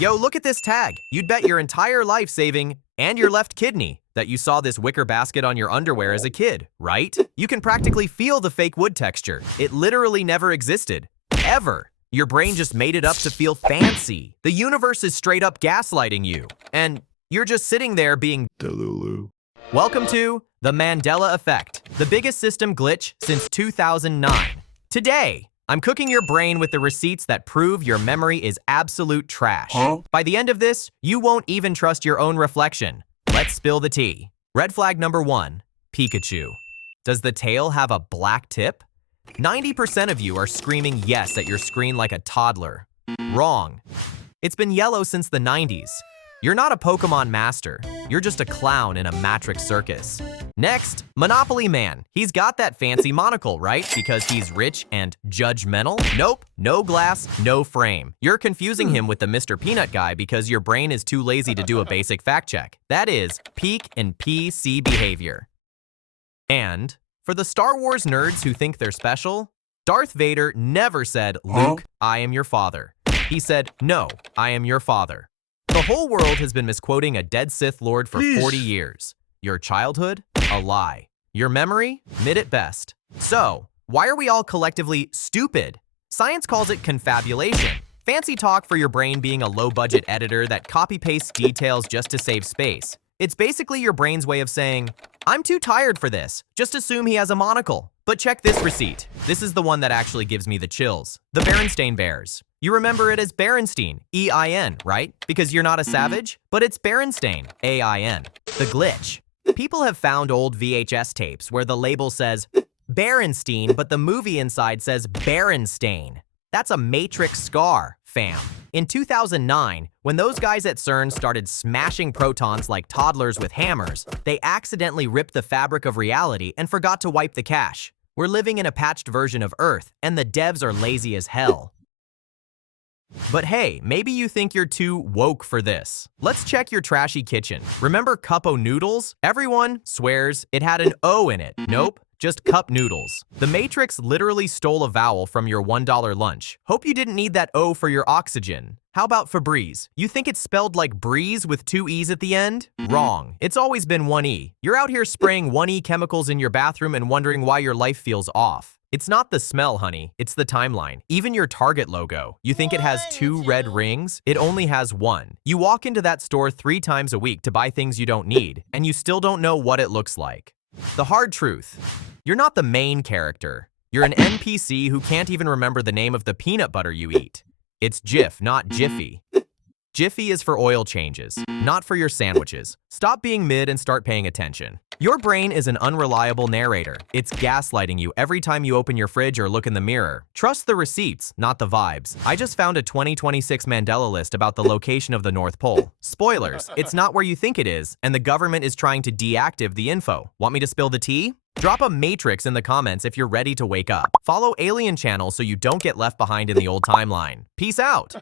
Yo, look at this tag. You'd bet your entire life saving and your left kidney that you saw this wicker basket on your underwear as a kid, right? You can practically feel the fake wood texture. It literally never existed. Ever. Your brain just made it up to feel fancy. The universe is straight up gaslighting you. And you're just sitting there being Delulu. Welcome to the Mandela Effect, the biggest system glitch since 2009. Today, I'm cooking your brain with the receipts that prove your memory is absolute trash. By the end of this, you won't even trust your own reflection. Let's spill the tea. Red flag number 1, Pikachu. Does the tail have a black tip? 90% of you are screaming yes at your screen like a toddler. Wrong. It's been yellow since the 90s. You're not a Pokemon master. You're just a clown in a Matrix circus. Next, Monopoly Man. He's got that fancy monocle, right? Because he's rich and judgmental? Nope, no glass, no frame. You're confusing him with the Mr. Peanut guy because your brain is too lazy to do a basic fact check. That is peak in PC behavior. And for the Star Wars nerds who think they're special, Darth Vader never said, "Luke, I am your father." He said, "No, I am your father." The whole world has been misquoting a dead Sith Lord for 40 years. Your childhood? A lie. Your memory? Mid at best. So, why are we all collectively stupid? Science calls it confabulation. Fancy talk for your brain being a low-budget editor that copy-pastes details just to save space. It's basically your brain's way of saying, "I'm too tired for this. Just assume he has a monocle." But check this receipt. This is the one that actually gives me the chills. The Berenstain Bears. You remember it as Berenstein, E-I-N, right? Because you're not a savage, but it's Berenstain, A-I-N. The glitch. People have found old VHS tapes where the label says Berenstein, but the movie inside says Berenstain. That's a Matrix scar, fam. In 2009, when those guys at CERN started smashing protons like toddlers with hammers, they accidentally ripped the fabric of reality and forgot to wipe the cache. We're living in a patched version of Earth, and the devs are lazy as hell. But hey, maybe you think you're too woke for this. Let's check your trashy kitchen. Remember Cup O' Noodles? Everyone swears it had an O in it. Nope, just cup noodles. The Matrix literally stole a vowel from your $1 lunch. Hope you didn't need that O for your oxygen. How about Febreze? You think it's spelled like breeze with 2 E's at the end? Wrong. It's always been 1 E. You're out here spraying 1 E chemicals in your bathroom and wondering why your life feels off. It's not the smell, honey. It's the timeline. Even your Target logo. You think it has 2 red rings? It only has 1. You walk into that store 3 times a week to buy things you don't need, and you still don't know what it looks like. The hard truth. You're not the main character. You're an NPC who can't even remember the name of the peanut butter you eat. It's Jif, not Jiffy. Jiffy is for oil changes, not for your sandwiches. Stop being mid and start paying attention. Your brain is an unreliable narrator. It's gaslighting you every time you open your fridge or look in the mirror. Trust the receipts, not the vibes. I just found a 2026 Mandela list about the location of the North Pole. Spoilers, it's not where you think it is, and the government is trying to deactivate the info. Want me to spill the tea? Drop a Matrix in the comments if you're ready to wake up. Follow Alien Channel so you don't get left behind in the old timeline. Peace out!